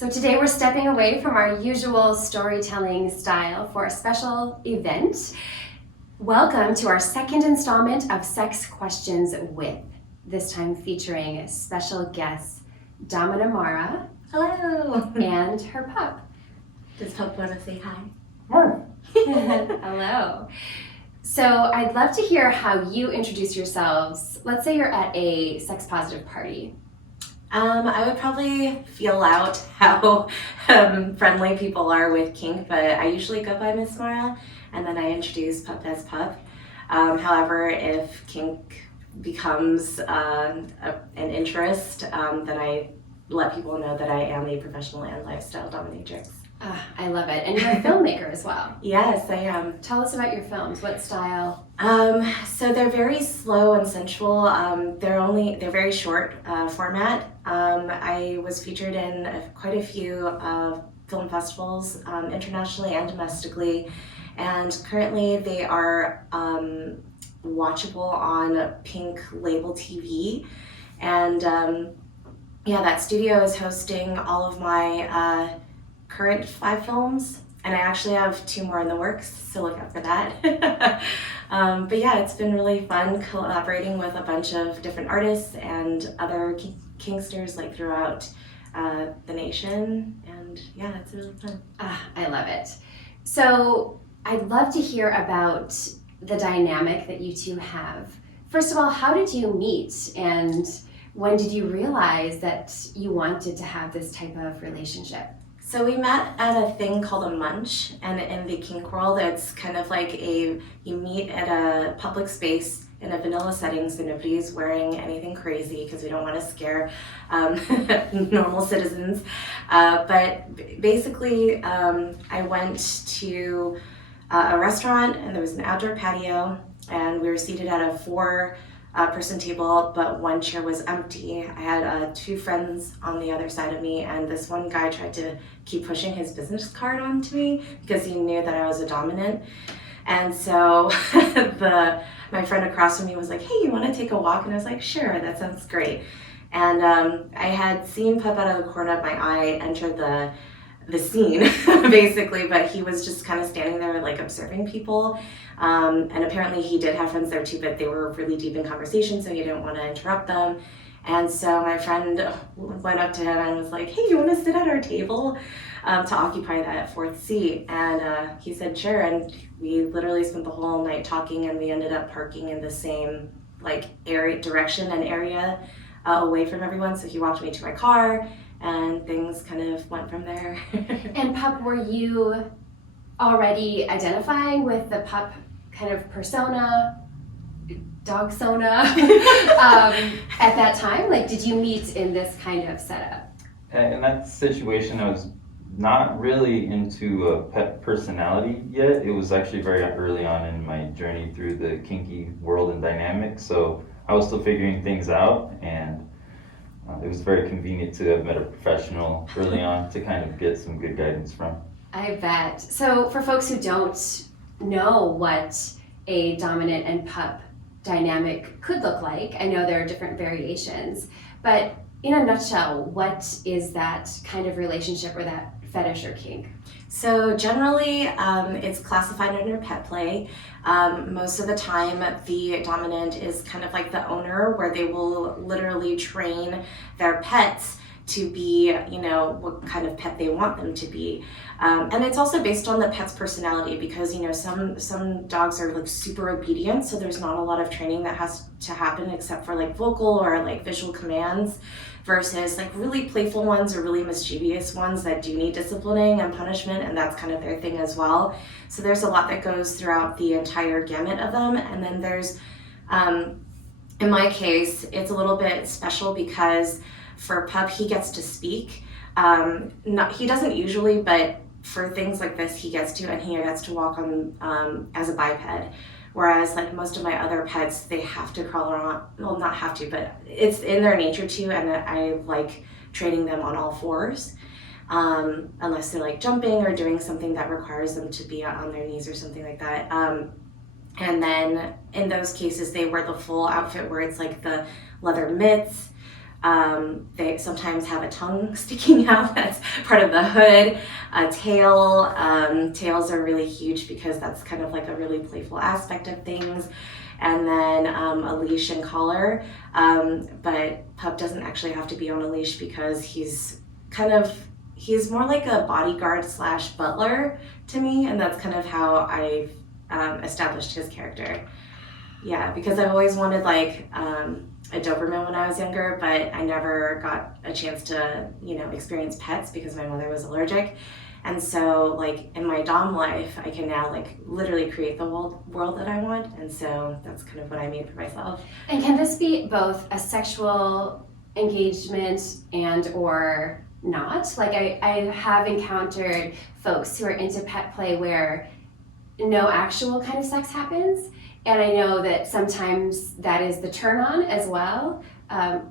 So today we're stepping away from our usual storytelling style for a special event. Welcome to our second installment of Sex Questions With, this time featuring special guests Domina Mara. Hello. And her pup. Does Pup want to say hi? Hello. So I'd love to hear how you introduce yourselves. Let's say you're at a sex positive party. I would probably feel out how friendly people are with kink, but I usually go by Miss Mara, and then I introduce Pup as Pup. However, if kink becomes an interest, then I let people know that I am a professional and lifestyle dominatrix. I love it. And you're a filmmaker as well. Yes, I am. Tell us about your films. What style? So they're very slow and sensual. They're very short format. I was featured in quite a few film festivals, internationally and domestically, and currently they are watchable on Pink Label TV. And that studio is hosting all of my current 5 films, and I actually have 2 more in the works, so look out for that. But yeah, it's been really fun collaborating with a bunch of different artists and other kinksters like throughout the nation, and yeah, it's really fun. I love it. So I'd love to hear about the dynamic that you two have. First of all, how did you meet, and when did you realize that you wanted to have this type of relationship? So we met at a thing called a munch, and in the kink world, it's kind of like you meet at a public space in a vanilla setting, so nobody's wearing anything crazy because we don't want to scare normal citizens. But basically, I went to a restaurant, and there was an outdoor patio, and we were seated at a 4-person table, but 1 chair was empty. I had 2 friends on the other side of me, and this one guy tried to keep pushing his business card onto me because he knew that I was a dominant. And so my friend across from me was like, "Hey, you want to take a walk?" And I was like, "Sure, that sounds great." And I had seen Pup out of the corner of my eye enter the scene basically, but he was just kind of standing there like observing people. And apparently he did have friends there too, but they were really deep in conversation, so he didn't want to interrupt them. And so my friend went up to him and was like, "Hey, you want to sit at our table to occupy that 4th seat?" And he said, "Sure." And we literally spent the whole night talking, and we ended up parking in the same direction and area away from everyone. So he walked me to my car, and things kind of went from there. And Pup, were you already identifying with the Pup kind of persona, dogsona, at that time? Like, did you meet in this kind of setup? In that situation, I was not really into a pet personality yet. It was actually very early on in my journey through the kinky world and dynamic, so I was still figuring things out, and it was very convenient to have met a professional early on to kind of get some good guidance from. I bet. So for folks who don't know what a dominant and pup dynamic could look like, I know there are different variations, but in a nutshell, what is that kind of relationship or that fetish or kink? So generally, it's classified under pet play. Most of the time, the dominant is kind of like the owner, where they will literally train their pets to be, what kind of pet they want them to be. And it's also based on the pet's personality, because, some dogs are like super obedient, so there's not a lot of training that has to happen except for like vocal or like visual commands, versus like really playful ones or really mischievous ones that do need disciplining and punishment, and that's kind of their thing as well. So there's a lot that goes throughout the entire gamut of them. And then there's, in my case, it's a little bit special because for Pup, he gets to speak. He doesn't usually, but for things like this, he gets to, and he gets to walk on as a biped. Whereas like most of my other pets, they have to crawl around, well, not have to, but it's in their nature to, and I like training them on all 4s, unless they're like jumping or doing something that requires them to be on their knees or something like that. And then in those cases, they wear the full outfit where it's like the leather mitts, They sometimes have a tongue sticking out that's part of the hood, a tail. Tails are really huge because that's kind of like a really playful aspect of things. And then a leash and collar. But Pup doesn't actually have to be on a leash because he's more like a bodyguard / butler to me, and that's kind of how I've established his character. Yeah, because I've always wanted like a Doberman when I was younger, but I never got a chance to, experience pets because my mother was allergic. And so like in my Dom life, I can now like literally create the world that I want. And so that's kind of what I made for myself. And can this be both a sexual engagement and or not? Like I have encountered folks who are into pet play where no actual kind of sex happens. And I know that sometimes that is the turn on as well.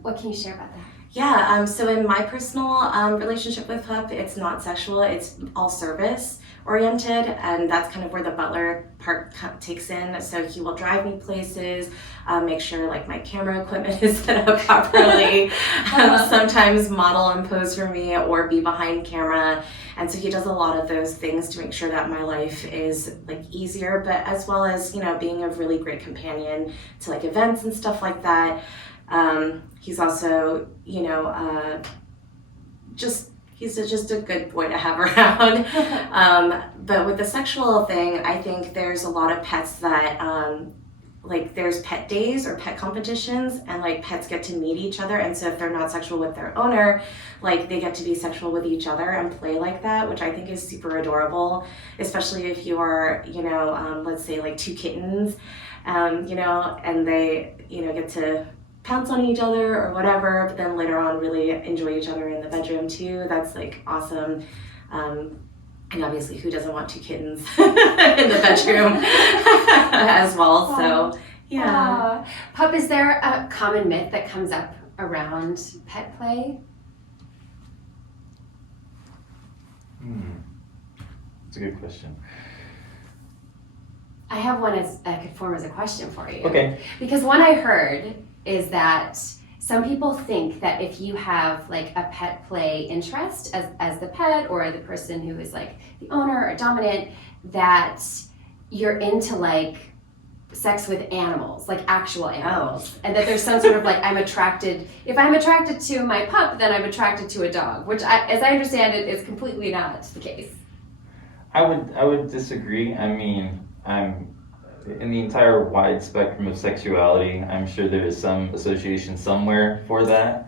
What can you share about that? Yeah, so in my personal relationship with Pup, it's not sexual, it's all service oriented, and that's kind of where the butler part takes in. So he will drive me places, make sure like my camera equipment is set up properly, sometimes model and pose for me or be behind camera. And so he does a lot of those things to make sure that my life is like easier, but as well as, being a really great companion to like events and stuff like that. He's also, he's just a good boy to have around. But with the sexual thing, I think there's a lot of pets that, like there's pet days or pet competitions, and like pets get to meet each other. And so if they're not sexual with their owner, like they get to be sexual with each other and play like that, which I think is super adorable, especially if you are, let's say like two kittens, and they, get to pounce on each other or whatever, but then later on really enjoy each other in the bedroom too. That's like awesome. And obviously who doesn't want two kittens in the bedroom as well. So yeah. Pup, is there a common myth that comes up around pet play? That's a good question. I have one that could form as a question for you. Okay. Because one I heard is that some people think that if you have like a pet play interest as the pet or the person who is like the owner or dominant, that you're into like sex with animals, like actual animals. And that there's some sort of like, if I'm attracted to my pup, then I'm attracted to a dog, which as I understand it is completely not the case. I would disagree. I mean, I'm in the entire wide spectrum of sexuality. I'm sure there is some association somewhere for that,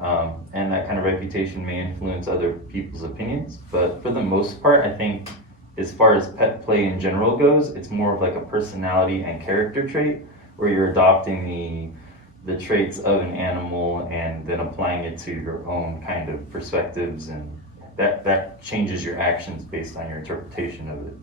and that kind of reputation may influence other people's opinions. But for the most part, I think as far as pet play in general goes, it's more of like a personality and character trait where you're adopting the traits of an animal and then applying it to your own kind of perspectives, and that changes your actions based on your interpretation of it.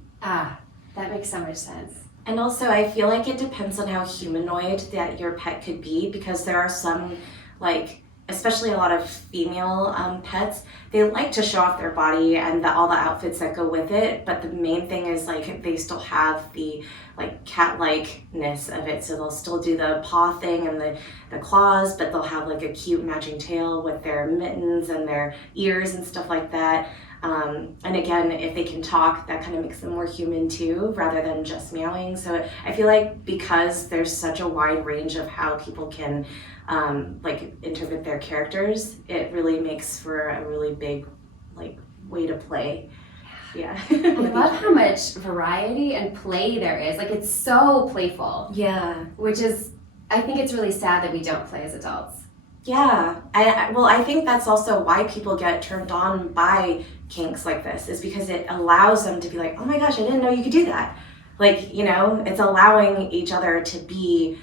That makes so much sense. And also I feel like it depends on how humanoid that your pet could be, because there are some, like, especially a lot of female pets, they like to show off their body and all the outfits that go with it, but the main thing is like they still have the like cat-likeness of it, so they'll still do the paw thing and the claws, but they'll have like a cute matching tail with their mittens and their ears and stuff like that. And again, if they can talk, that kind of makes them more human too, rather than just meowing. So I feel like because there's such a wide range of how people can like interpret their characters, it really makes for a really big like way to play. Yeah. I love how much variety and play there is. Like, it's so playful. Yeah. Which is, I think it's really sad that we don't play as adults. Yeah, I think that's also why people get turned on by kinks like this, is because it allows them to be like, oh my gosh, I didn't know you could do that. Like, it's allowing each other to be,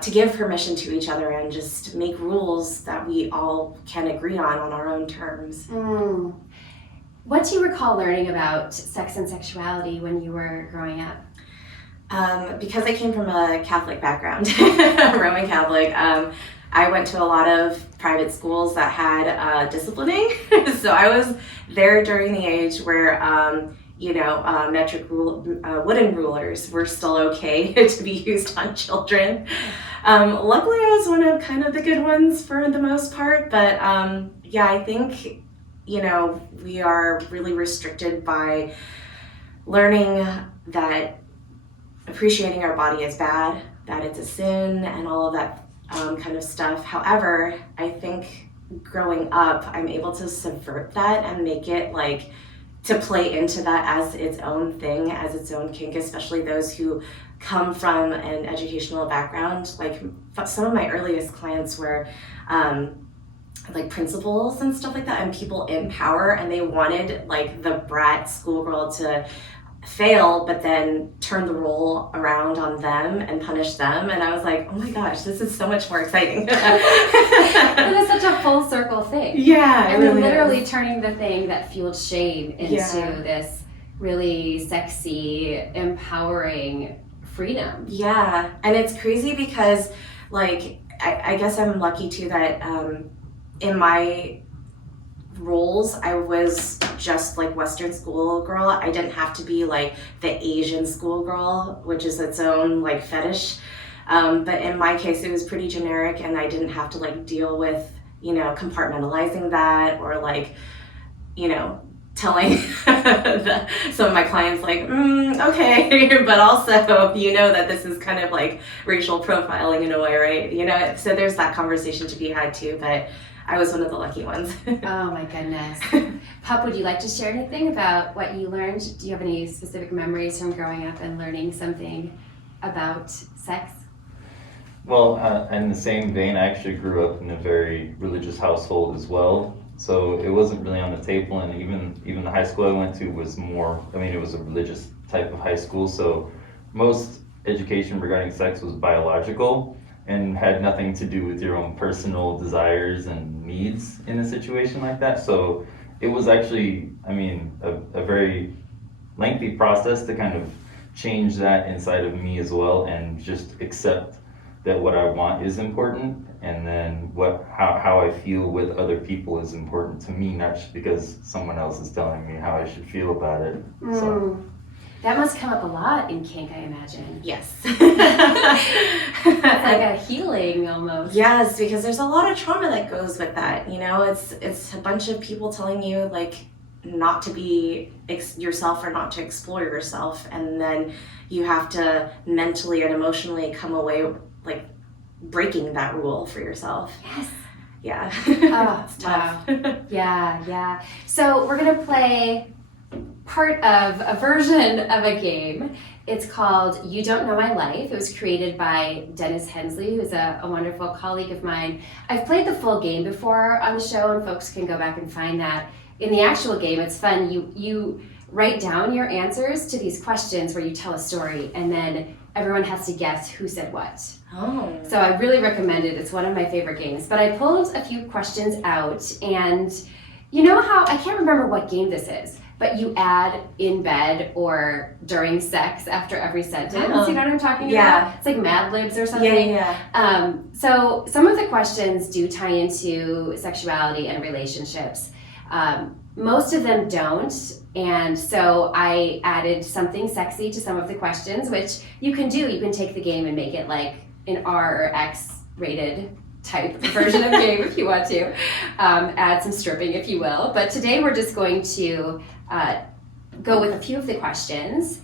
to give permission to each other and just make rules that we all can agree on our own terms. What do you recall learning about sex and sexuality when you were growing up? Because I came from a Catholic background, Roman Catholic, I went to a lot of private schools that had disciplining. So I was there during the age where, wooden rulers were still okay to be used on children. Luckily, I was one of kind of the good ones for the most part, but yeah, I think, we are really restricted by learning that appreciating our body is bad, that it's a sin, and all of that kind of stuff. However, I think growing up, I'm able to subvert that and make it to play into that as its own thing, as its own kink, especially those who come from an educational background. Like some of my earliest clients were principals and stuff like that, and people in power, and they wanted the brat schoolgirl to fail, but then turn the role around on them and punish them. And I was like, oh my gosh, this is so much more exciting. It is such a full circle thing. Yeah, I mean, literally turning the thing that fueled shame into this really sexy, empowering freedom. Yeah, and it's crazy because I guess I'm lucky too that in my roles, I was just Western schoolgirl. I didn't have to be the Asian schoolgirl, which is its own fetish. But in my case, it was pretty generic, and I didn't have to deal with compartmentalizing that, or telling some of my clients okay, but also that this is kind of racial profiling in a way, right? So there's that conversation to be had too, but I was one of the lucky ones. Oh my goodness. Pup, would you like to share anything about what you learned? Do you have any specific memories from growing up and learning something about sex? Well, in the same vein, I actually grew up in a very religious household as well. So it wasn't really on the table, and even the high school I went to was more, it was a religious type of high school, so most education regarding sex was biological and had nothing to do with your own personal desires and needs in a situation like that. So it was actually, a very lengthy process to kind of change that inside of me as well, and just accept that what I want is important, and then how I feel with other people is important to me, not just because someone else is telling me how I should feel about it. So. That must come up a lot in kink, I imagine. Yes. It's like a healing almost. Yes, because there's a lot of trauma that goes with that. It's a bunch of people telling you not to be yourself or not to explore yourself, and then you have to mentally and emotionally come away breaking that rule for yourself. Yes. Yeah. Oh, it's tough. wow. Yeah. So we're gonna play part of a version of a game. It's called You Don't Know My Life. It was created by Dennis Hensley, who's a wonderful colleague of mine. I've played the full game before on the show, and folks can go back and find that. In the actual game, it's fun. You write down your answers to these questions where you tell a story, and then everyone has to guess who said what. Oh. So I really recommend it. It's one of my favorite games. But I pulled a few questions out, and you know how, I can't remember what game this is, but you add in bed or during sex after every sentence. Oh. You know what I'm talking Yeah. about? It's like Mad Libs or something. Yeah. So some of the questions do tie into sexuality and relationships. Most of them don't. And so I added something sexy to some of the questions, which you can do. You can take the game and make it like an R or X rated type version of game if you want to. Add some stripping if you will. But today we're just going to go with a few of the questions.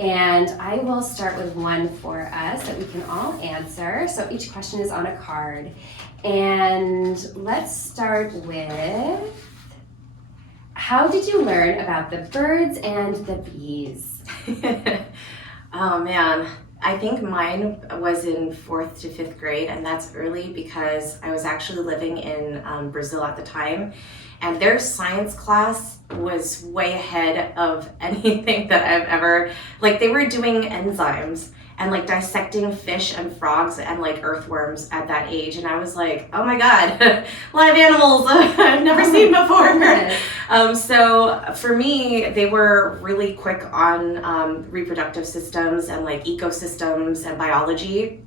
And I will start with one for us that we can all answer. So each question is on a card. And let's start with, how did you learn about the birds and the bees? Oh man, I think mine was in 4th to 5th grade, and that's early because I was actually living in Brazil at the time, and their science class was way ahead of anything that I've ever, like they were doing enzymes and like dissecting fish and frogs and like earthworms at that age, and I was like, oh my god, live animals I've never seen before. So for me, they were really quick on reproductive systems and like ecosystems and biology,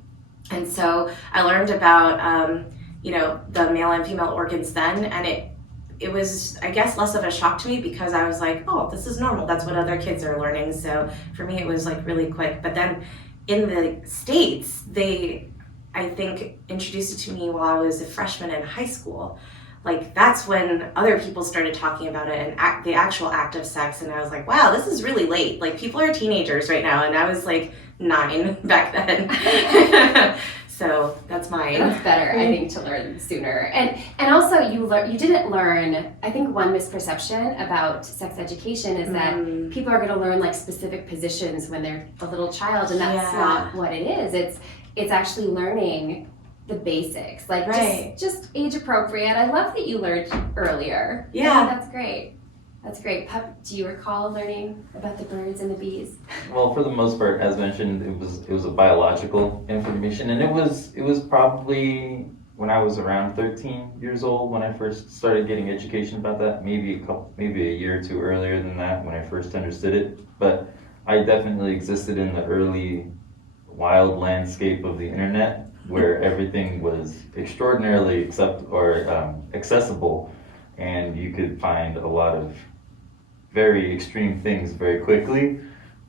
and so I learned about the male and female organs then, and it was, I guess, less of a shock to me because I was like, oh, this is normal. That's what other kids are learning. So for me, it was like really quick. But then in the States, they, I think, introduced it to me while I was a freshman in high school. Like, that's when other people started talking about it and the actual act of sex. And I was like, wow, this is really late. Like, people are teenagers right now. And I was like 9 back then. So that's mine. That's better, I think, to learn sooner. And also, you didn't learn, I think one misperception about sex education is that people are going to learn like specific positions when they're a little child, and that's not what it is. It's actually learning the basics, like just age appropriate. I love that you learned earlier. Yeah, that's great. That's great. Pup, do you recall learning about the birds and the bees? Well, for the most part, as mentioned, it was a biological information, and it was probably when I was around 13 years old when I first started getting education about that. Maybe a year or two earlier than that when I first understood it. But I definitely existed in the early wild landscape of the internet, where everything was extraordinarily accessible, and you could find a lot of very extreme things very quickly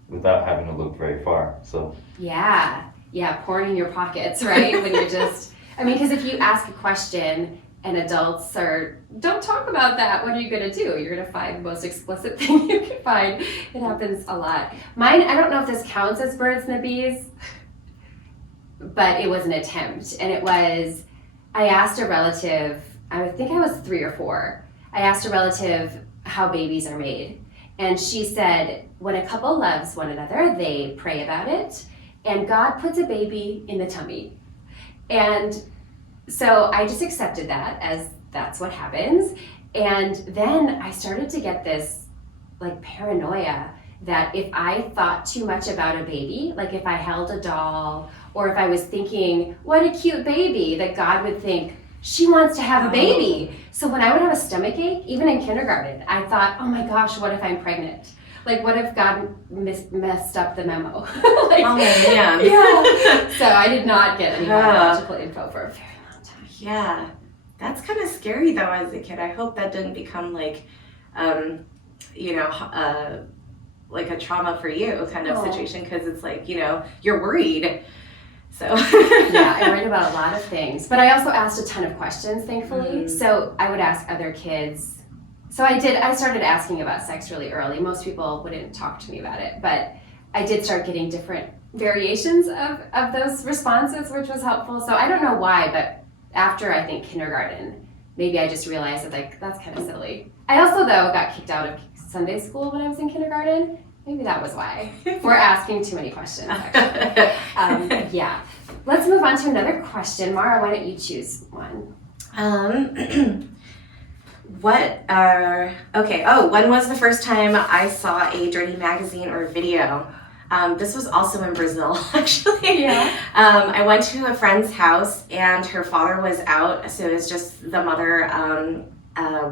without having to look very far. So yeah, porn in your pockets, right? When you're just, I mean, because if you ask a question and adults don't talk about that, what are you gonna do? You're gonna find the most explicit thing you can find. It happens a lot. Mine, I don't know if this counts as birds and the bees, but it was an attempt. And it was, I asked a relative, I think I was 3 or 4. I asked a relative how babies are made. And she said, when a couple loves one another, they pray about it, and God puts a baby in the tummy. And so I just accepted that as that's what happens. And then I started to get this like paranoia that if I thought too much about a baby, like if I held a doll, or if I was thinking, what a cute baby, that God would think, she wants to have a baby. So when I would have a stomach ache, even in kindergarten, I thought, oh my gosh, what if I'm pregnant? Like, what if God messed up the memo? Like, oh man. Yeah. So I did not get any biological info for a very long time. Yeah. That's kind of scary though as a kid. I hope that didn't become like, like a trauma for you kind of situation, because it's like, you're worried. So yeah, I worried about a lot of things, but I also asked a ton of questions, thankfully. So I would ask other kids. So I started asking about sex really early. Most people wouldn't talk to me about it, but I did start getting different variations of those responses, which was helpful. So I don't know why, but after I think kindergarten, maybe I just realized that like, that's kind of silly. I also though got kicked out of Sunday school when I was in kindergarten. Maybe that was why. For asking too many questions, actually. Yeah. Let's move on to another question. Mara, why don't you choose one? When was the first time I saw a dirty magazine or video? This was also in Brazil, actually. Yeah. I went to a friend's house and her father was out, so it was just the mother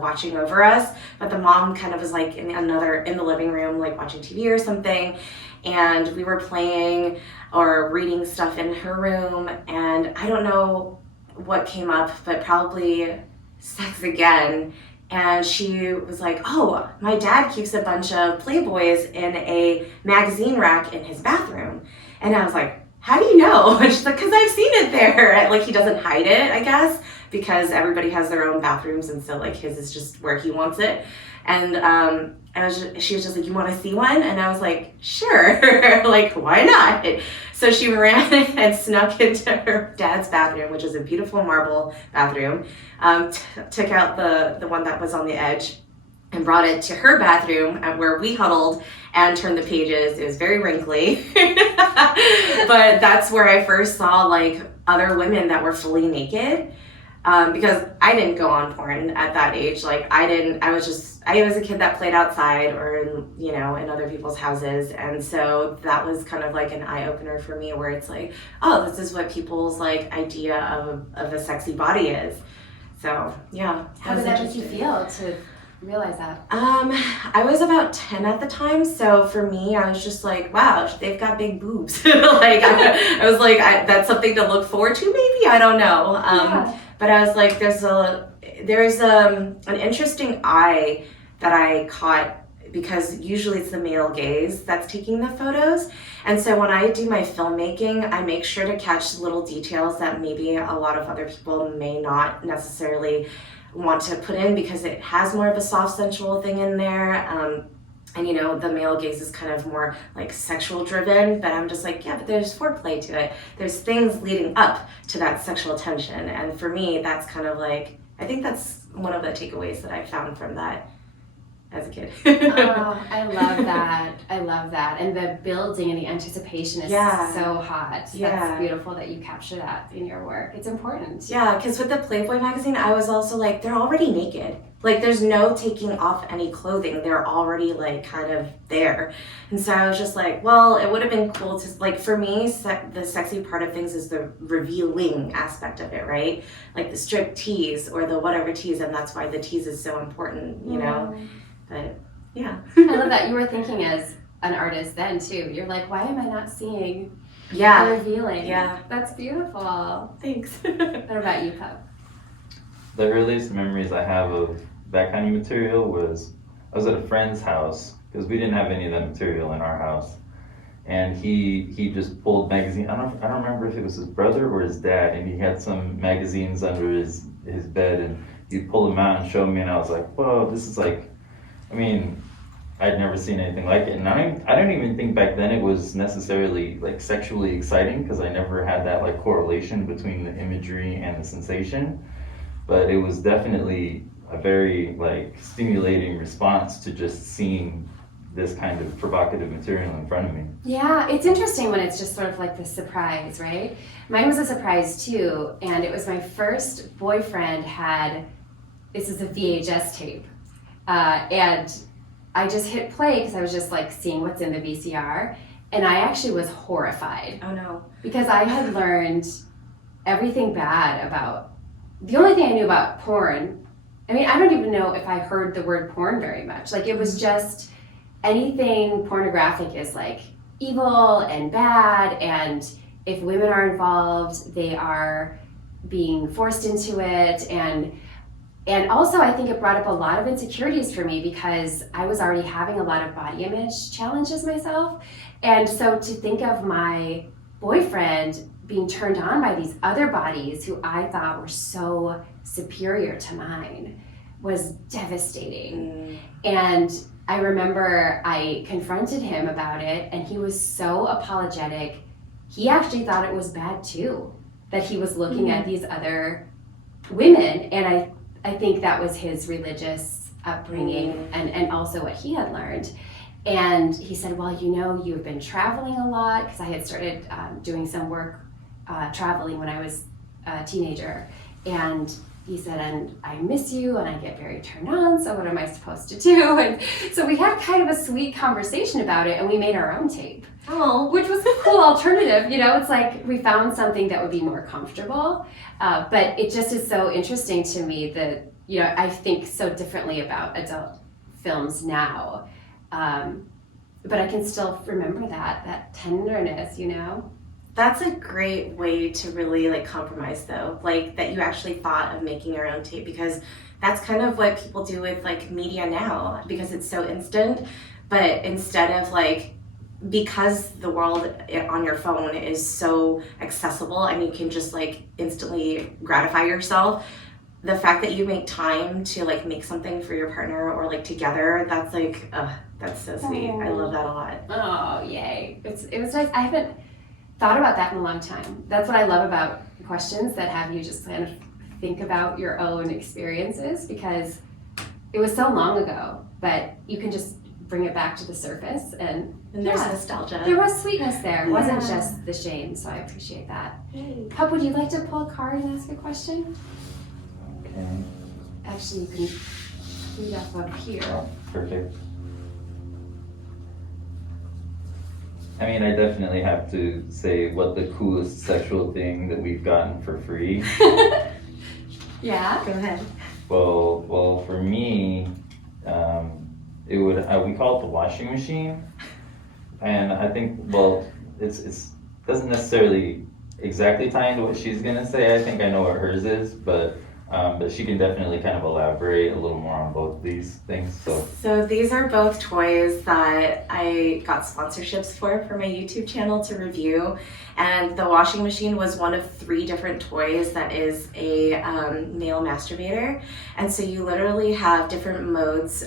watching over us, but the mom kind of was like in the living room, like watching TV or something, and we were playing or reading stuff in her room, and I don't know what came up, but probably sex again. And she was like, oh, my dad keeps a bunch of Playboys in a magazine rack in his bathroom. And I was like, how do you know? And she's like, because I've seen it there. Like, he doesn't hide it, I guess, because everybody has their own bathrooms, and so like his is just where he wants it. And she was just like, you want to see one? And I was like, sure. Like, why not? So she ran and snuck into her dad's bathroom, which is a beautiful marble bathroom, took out the one that was on the edge and brought it to her bathroom where we huddled and turned the pages. It was very wrinkly. But that's where I first saw like other women that were fully naked. Because I didn't go on porn at that age. Like I was a kid that played outside or in other people's houses. And so that was kind of like an eye opener for me, where it's like, oh, this is what people's like idea of a sexy body is. So yeah. How did that make you feel to realize that? I was about 10 at the time. So for me, I was just like, wow, they've got big boobs. Like I was like, that's something to look forward to maybe? I don't know. But I was like, there's an interesting eye that I caught because usually it's the male gaze that's taking the photos. And so when I do my filmmaking, I make sure to catch little details that maybe a lot of other people may not necessarily want to put in because it has more of a soft sensual thing in there. And you know, the male gaze is kind of more like sexual driven, but I'm just like, yeah, but there's foreplay to it. There's things leading up to that sexual tension. And for me, that's kind of like, I think that's one of the takeaways that I found from that as a kid. Oh, I love that. I love that. And the building and the anticipation is Yeah. so hot. Yeah. That's beautiful that you capture that in your work. It's important. Yeah, because with the Playboy magazine, I was also like, they're already naked. Like, there's no taking off any clothing. They're already, like, kind of there. And so I was just like, well, it would have been cool to, like, for me, the sexy part of things is the revealing aspect of it, right? Like the strip tease or the whatever tease, and that's why the tease is so important, you know? But, yeah. I love that. You were thinking as an artist then, too. You're like, why am I not seeing the Yeah. revealing? Yeah. That's beautiful. Thanks. What about you, Pup? The earliest memories I have of that kind of material was I was at a friend's house because we didn't have any of that material in our house, and he just pulled magazine. I don't remember if it was his brother or his dad, and he had some magazines under his bed, and he'd pull them out and show me, and I was like, whoa, this is like, I mean, I'd never seen anything like it, and I don't even think back then it was necessarily like sexually exciting because I never had that like correlation between the imagery and the sensation, but it was definitely a very like stimulating response to just seeing this kind of provocative material in front of me. Yeah, it's interesting when it's just sort of like the surprise, right? Mine was a surprise too, and it was my first boyfriend this is a VHS tape, and I just hit play because I was just like seeing what's in the VCR, and I actually was horrified Oh, no. because I had learned everything bad about, the only thing I knew about porn, I mean, I don't even know if I heard the word porn very much. Like, it was just anything pornographic is like evil and bad, and if women are involved, they are being forced into it. And also, I think it brought up a lot of insecurities for me because I was already having a lot of body image challenges myself. And so to think of my boyfriend being turned on by these other bodies who I thought were so superior to mine was devastating. And I remember I confronted him about it, and he was so apologetic. He actually thought it was bad too, that he was looking at these other women, and I think that was his religious upbringing and also what he had learned. And he said, well, you know, you've been traveling a lot, because I had started doing some work traveling when I was a teenager. And he said, and I miss you, and I get very turned on, so what am I supposed to do? And so we had kind of a sweet conversation about it, and we made our own tape. Oh. Which was a cool alternative, you know, it's like we found something that would be more comfortable, but it just is so interesting to me that, you know, I think so differently about adult films now, but I can still remember that tenderness, you know? That's a great way to really like compromise though, like that you actually thought of making your own tape, because that's kind of what people do with like media now because it's so instant. But instead of like, because the world on your phone is so accessible and you can just like instantly gratify yourself, the fact that you make time to like make something for your partner or like together, that's like, that's so sweet. I love that a lot. Oh, yay. It was nice. I haven't thought about that in a long time. That's what I love about questions that have you just kind of think about your own experiences, because it was so long ago, but you can just bring it back to the surface, and there's yeah, nostalgia. there was sweetness there. It wasn't Yeah. just the shame, so I appreciate that. Yay. Pup, would you like to pull a card and ask a question? Okay. Actually, you can read up here. Oh, perfect. I mean, I definitely have to say what the coolest sexual thing that we've gotten for free. Yeah? Go ahead. Well, for me, it would we call it the washing machine, and I think it's doesn't necessarily exactly tie into what she's gonna say. I think I know what hers is, but But she can definitely kind of elaborate a little more on both of these things. So these are both toys that I got sponsorships for my YouTube channel to review. And the washing machine was one of 3 different toys that is a male masturbator. And so you literally have different modes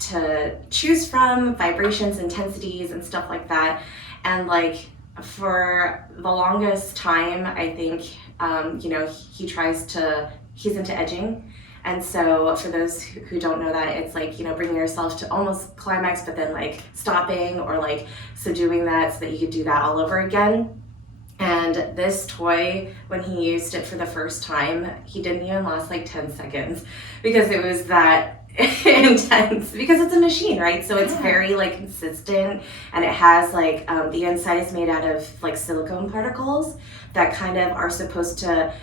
to choose from, vibrations, intensities, and stuff like that. And like for the longest time, I think, he's into edging. And so for those who don't know that, it's like, bringing yourself to almost climax, but then like stopping or like subduing that so that you could do that all over again. And this toy, when he used it for the first time, he didn't even last like 10 seconds because it was that intense, because it's a machine, right? So it's very like consistent, and it has like the inside is made out of like silicone particles that kind of are supposed to,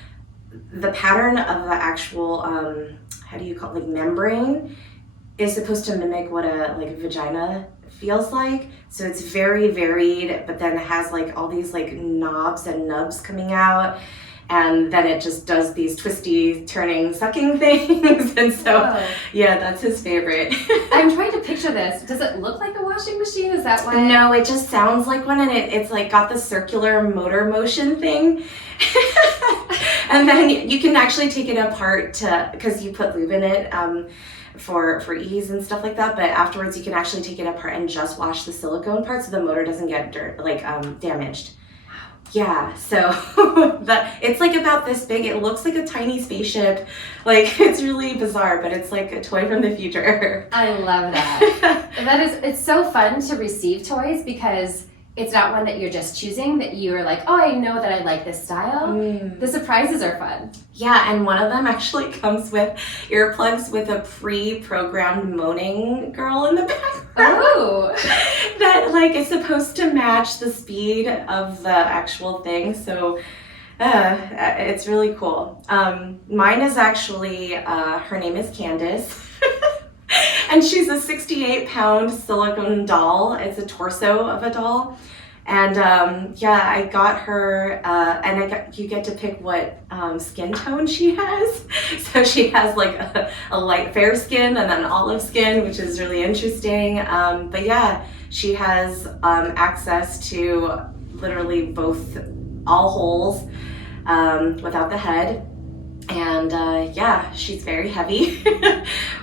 the pattern of the actual how do you call it, like membrane is supposed to mimic what a vagina feels like. So it's very varied, but then it has like all these like knobs and nubs coming out, and then it just does these twisty, turning, sucking things. And so, yeah, that's his favorite. I'm trying to picture this. Does it look like a washing machine? Is that why? No, it just sounds like one, and it's like got the circular motor motion thing. And then you can actually take it apart because you put lube in it for ease and stuff like that. But afterwards, you can actually take it apart and just wash the silicone part so the motor doesn't get damaged. Yeah, so it's like about this big. It looks like a tiny spaceship. Like, it's really bizarre, but it's like a toy from the future. I love that. It's so fun to receive toys because it's not one that you're just choosing, that you're like, oh, I know that I like this style. The surprises are fun. Yeah, and one of them actually comes with earplugs with a pre-programmed moaning girl in the background. Oh! That like is supposed to match the speed of the actual thing. So it's really cool. Mine is actually, her name is Candace. And she's a 68-pound silicone doll. It's a torso of a doll. And I got her, and you get to pick what skin tone she has. So she has like a light fair skin and then olive skin, which is really interesting. But yeah, she has access to literally all holes without the head. And she's very heavy,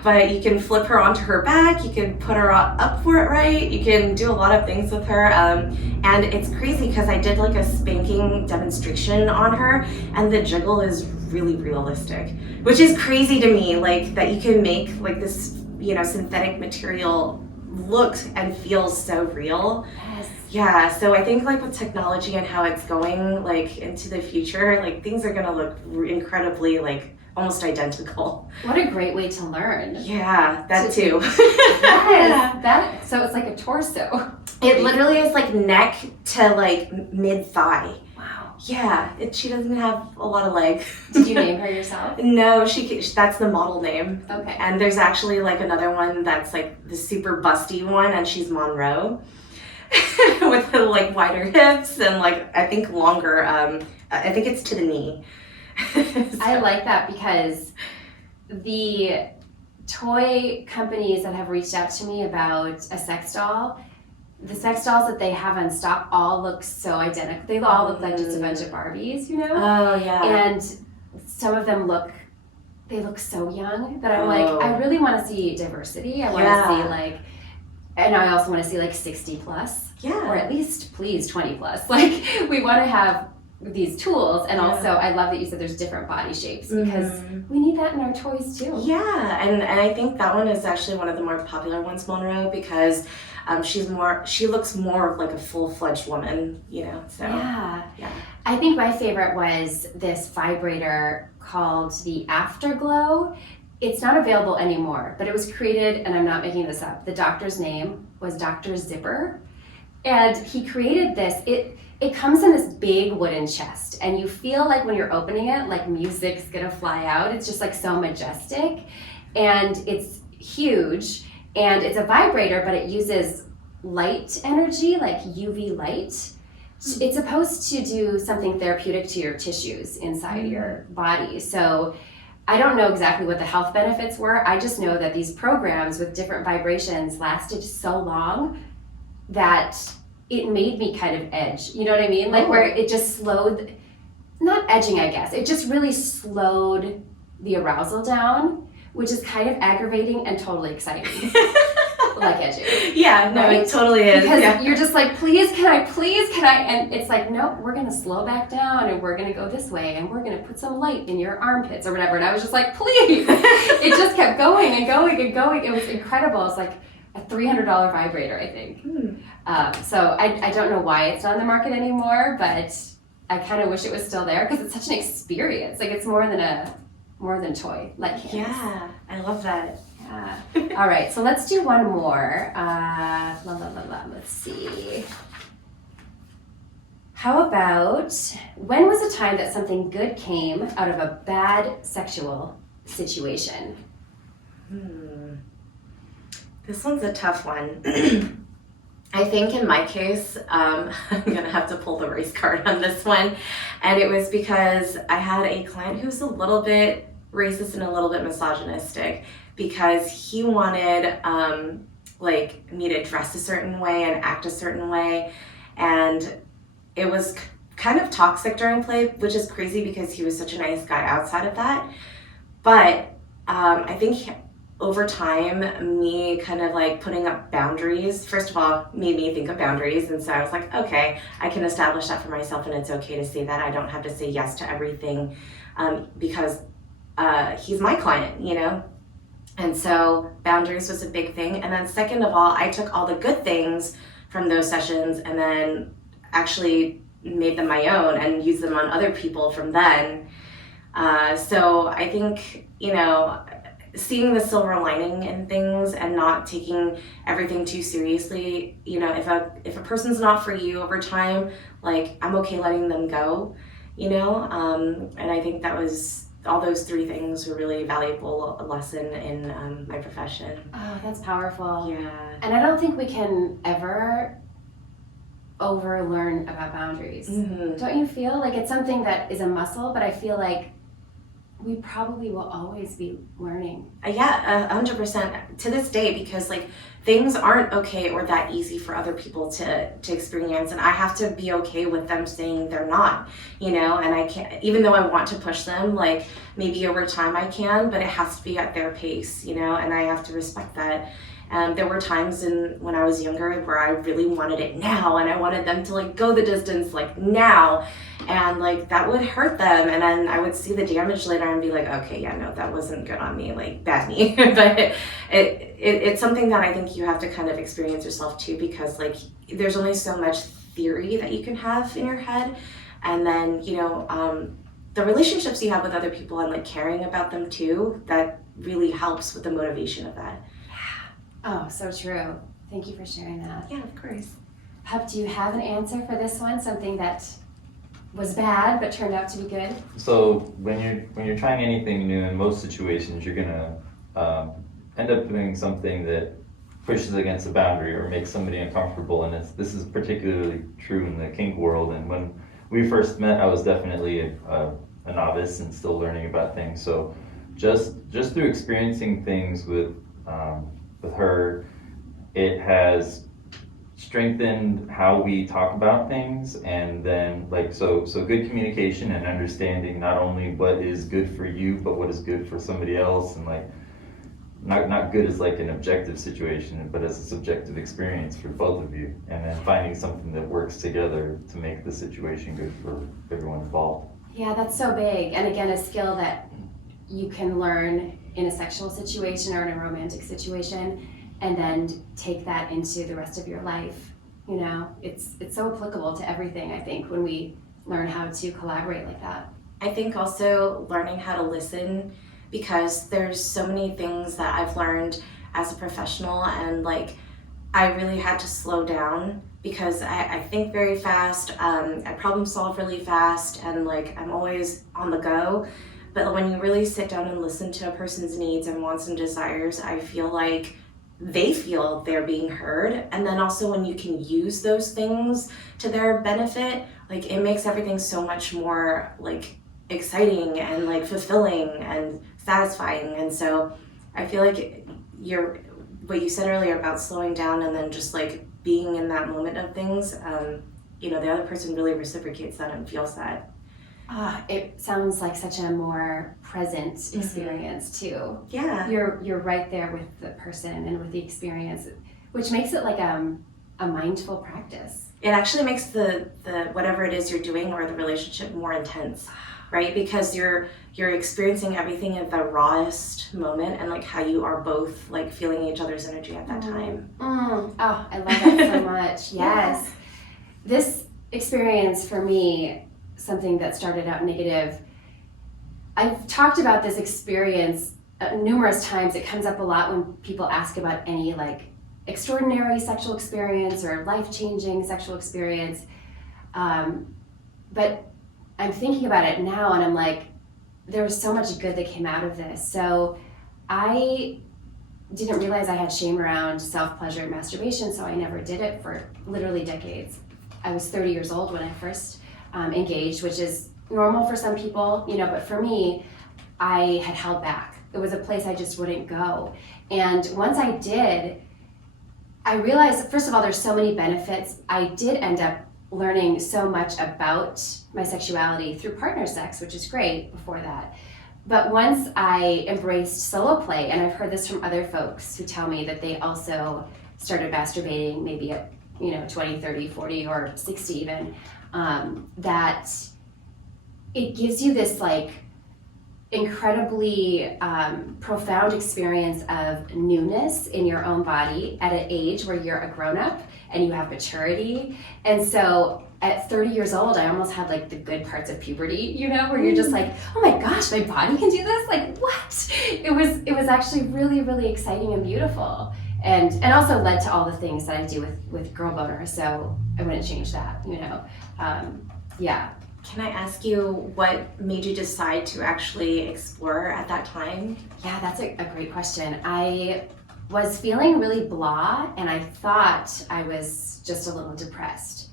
but you can flip her onto her back, you can put her up for it right, you can do a lot of things with her, and it's crazy because I did like a spanking demonstration on her, and the jiggle is really realistic, which is crazy to me, like that you can make like this synthetic material look and feel so real. Yes. Yeah, so I think like with technology and how it's going like into the future, like things are gonna look incredibly like almost identical. What a great way to learn. Yeah, that too. Yes, so it's like a torso. It literally is like neck to like mid-thigh. Wow. Yeah, she doesn't have a lot of leg. Did you name her yourself? No, that's the model name. Okay. And there's actually like another one that's like the super busty one, and she's Monroe. With the like wider hips and like I think longer, I think it's to the knee. So. I like that because the toy companies that have reached out to me about a sex doll, the sex dolls that they have on stock all look so identical. They all look like just a bunch of Barbies, Oh yeah. And some of them look so young that I'm like, I really want to see diversity. I want to see like, and I also want to see like 60 plus. Yeah. Or at least please 20 plus. Like we want to have these tools, and also I love that you said there's different body shapes because we need that in our toys too. Yeah, and I think that one is actually one of the more popular ones, Monroe, because she looks more like a full-fledged woman, so. Yeah. I think my favorite was this vibrator called the Afterglow. It's not available anymore, but it was created, and I'm not making this up, the doctor's name was Dr. Zipper, and he created this. It comes in this big wooden chest, and you feel like when you're opening it, like music's gonna fly out. It's just like so majestic, and it's huge, and it's a vibrator, but it uses light energy, like UV light. It's supposed to do something therapeutic to your tissues inside your body. So I don't know exactly what the health benefits were. I just know that these programs with different vibrations lasted so long that it made me kind of edge. You know what I mean? Like where it just slowed, not edging, I guess. It just really slowed the arousal down, which is kind of aggravating and totally exciting. Like edging. Yeah, no, Right? it totally is. Because Yeah. you're just like, please, can I? And it's like, nope, we're going to slow back down and we're going to go this way and we're going to put some light in your armpits or whatever. And I was just like, please. It just kept going and going and going. It was incredible. It's like a $300 vibrator, I think. So I don't know why it's not on the market anymore, but I kind of wish it was still there because it's such an experience. Like it's more than toy, like cans. Yeah, I love that. Yeah. All right, so let's do one more. Let's see. How about, when was a time that something good came out of a bad sexual situation? This one's a tough one. I think in my case, I'm gonna have to pull the race card on this one. And it was because I had a client who was a little bit racist and a little bit misogynistic because he wanted me to dress a certain way and act a certain way. And it was kind of toxic during play, which is crazy because he was such a nice guy outside of that. But I think over time, me kind of like putting up boundaries, first of all, made me think of boundaries. And so I was like, okay, I can establish that for myself and it's okay to say that. I don't have to say yes to everything because he's my client, you know? And so boundaries was a big thing. And then second of all, I took all the good things from those sessions and then actually made them my own and used them on other people from then. So I think, you know, seeing the silver lining in things and not taking everything too seriously, you know, if a person's not for you over time, like I'm okay letting them go, you know, and I think that was, all those three things were really valuable lesson in my profession. Oh, that's powerful. Yeah. And I don't think we can ever overlearn about boundaries. Mm-hmm. Don't you feel like it's something that is a muscle, but I feel like we probably will always be learning. Yeah, 100% to this day, because like things aren't okay or that easy for other people to experience, and I have to be okay with them saying they're not, you know, and I can't, even though I want to push them, like maybe over time I can, but it has to be at their pace, you know, and I have to respect that. There were times when I was younger where I really wanted it now and I wanted them to like go the distance like now, and like that would hurt them, and then I would see the damage later and be like, okay, yeah, no, that wasn't good on me, like bad me. But it's something that I think you have to kind of experience yourself too, because like there's only so much theory that you can have in your head, and then you know the relationships you have with other people and like caring about them too, that really helps with the motivation of that. Oh, so true. Thank you for sharing that. Yeah, of course. Pup, do you have an answer for this one? Something that was bad but turned out to be good? So when you're trying anything new, in most situations, you're gonna end up doing something that pushes against a boundary or makes somebody uncomfortable. And this is particularly true in the kink world. And when we first met, I was definitely a novice and still learning about things. So just through experiencing things with her, it has strengthened how we talk about things, and then like so good communication and understanding not only what is good for you but what is good for somebody else, and like not good as like an objective situation but as a subjective experience for both of you, and then finding something that works together to make the situation good for everyone involved. Yeah, that's so big. And again, a skill that you can learn in a sexual situation or in a romantic situation, and then take that into the rest of your life. You know, it's so applicable to everything, I think, when we learn how to collaborate like that. I think also learning how to listen, because there's so many things that I've learned as a professional, and like I really had to slow down because I think very fast, I problem solve really fast, and like I'm always on the go. But when you really sit down and listen to a person's needs and wants and desires, I feel like they feel they're being heard. And then also when you can use those things to their benefit, like it makes everything so much more like exciting and like fulfilling and satisfying. And so I feel like what you said earlier about slowing down and then just like being in that moment of things, the other person really reciprocates that and feels that. It sounds like such a more present experience too. Yeah. You're right there with the person and with the experience, which makes it like a mindful practice. It actually makes the whatever it is you're doing or the relationship more intense, right? Because you're experiencing everything at the rawest moment and like how you are both like feeling each other's energy at that time. Oh, I love that so much. Yes. Yeah. This experience for me, something that started out negative, I've talked about this experience numerous times. It comes up a lot when people ask about any like extraordinary sexual experience or life-changing sexual experience. But I'm thinking about it now and I'm like, there was so much good that came out of this. So I didn't realize I had shame around self-pleasure and masturbation, so I never did it for literally decades. I was 30 years old when I first engaged, which is normal for some people, but for me, I had held back. It was a place I just wouldn't go. And once I did, I realized, first of all, there's so many benefits. I did end up learning so much about my sexuality through partner sex, which is great before that. But once I embraced solo play, and I've heard this from other folks who tell me that they also started masturbating maybe at 20, 30, 40, or 60 even, that it gives you this like incredibly profound experience of newness in your own body at an age where you're a grown-up and you have maturity. And so at 30 years old, I almost had like the good parts of puberty, where you're just like, oh my gosh, my body can do this? Like what? It was actually really, really exciting and beautiful. And also led to all the things that I do with GirlBoner, so I wouldn't change that, yeah. Can I ask you what made you decide to actually explore at that time? Yeah, that's a great question. I was feeling really blah, and I thought I was just a little depressed.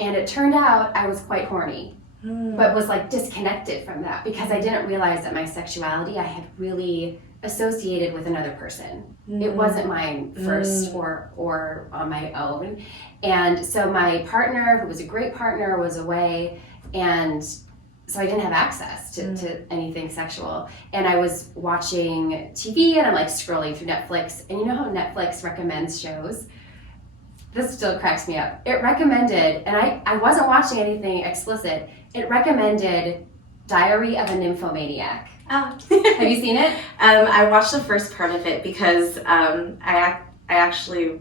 And it turned out I was quite horny, but was like disconnected from that because I didn't realize that my sexuality I had really associated with another person. It wasn't mine first or on my own. And so my partner, who was a great partner, was away, and so I didn't have access to anything sexual. And I was watching TV and I'm like scrolling through Netflix, and you know how Netflix recommends shows? This still cracks me up. It recommended, and I wasn't watching anything explicit, it recommended Diary of a Nymphomaniac. Oh. Have you seen it? I watched the first part of it because I actually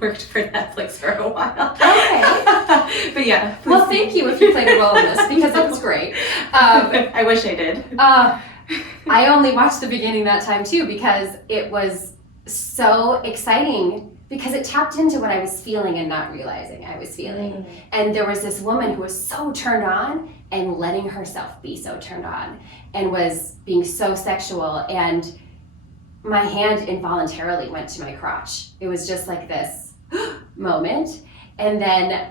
worked for Netflix for a while. Okay. But yeah. Well, thank you if you played a role in this because it was great. I wish I did. I only watched the beginning that time too because it was so exciting because it tapped into what I was feeling and not realizing I was feeling. And there was this woman who was so turned on and letting herself be so turned on and was being so sexual, and my hand involuntarily went to my crotch. It was just like this moment. And then